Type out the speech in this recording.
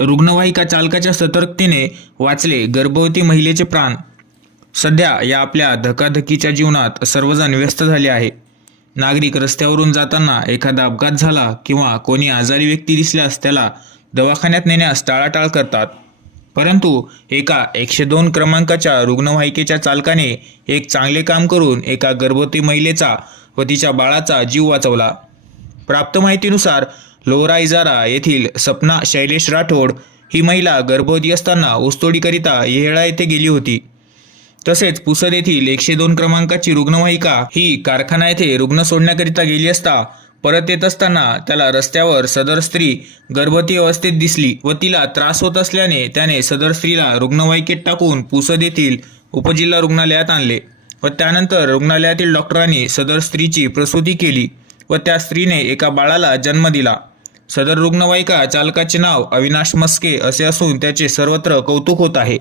रुग्णवाहिका चालकाच्या सतर्कतेने वाचले गर्भवती महिलेचे प्राण. सध्या या आपल्या धकाधकीच्या जीवनात सर्वजण व्यस्त झाले आहे. नागरिक रस्त्यावरून जाताना एखादा अपघात झाला किंवा कोणी आजारी व्यक्ती दिसल्यास त्याला दवाखान्यात नेण्यास टाळाटाळ करतात. परंतु एका एकशे दोन क्रमांकाच्या रुग्णवाहिकेच्या चालकाने एक चांगले काम करून एका गर्भवती महिलेचा व तिच्या बाळाचा जीव वाचवला. प्राप्त माहितीनुसार लोहरा इजारा येथील सपना शैलेश राठोड ही महिला गर्भवती असताना ऊसतोडीकरिता येहळा येथे गेली होती. तसेच पुसद येथील एकशे दोन क्रमांकाची रुग्णवाहिका ही कारखाना येथे रुग्ण सोडण्याकरिता गेली असता परत येत असताना त्याला रस्त्यावर सदर स्त्री गर्भवती अवस्थेत दिसली व तिला त्रास होत असल्याने त्याने सदर स्त्रीला रुग्णवाहिकेत टाकून पुसद येथील उपजिल्हा रुग्णालयात आणले. व त्यानंतर रुग्णालयातील डॉक्टरांनी सदर स्त्रीची प्रसूती केली व त्या स्त्रीने एका बाळाला जन्म दिला. सदर रुग्णवाहिका चालकाचे नाव अविनाश मस्के असे असून त्याचे सर्वत्र कौतुक होत आहे.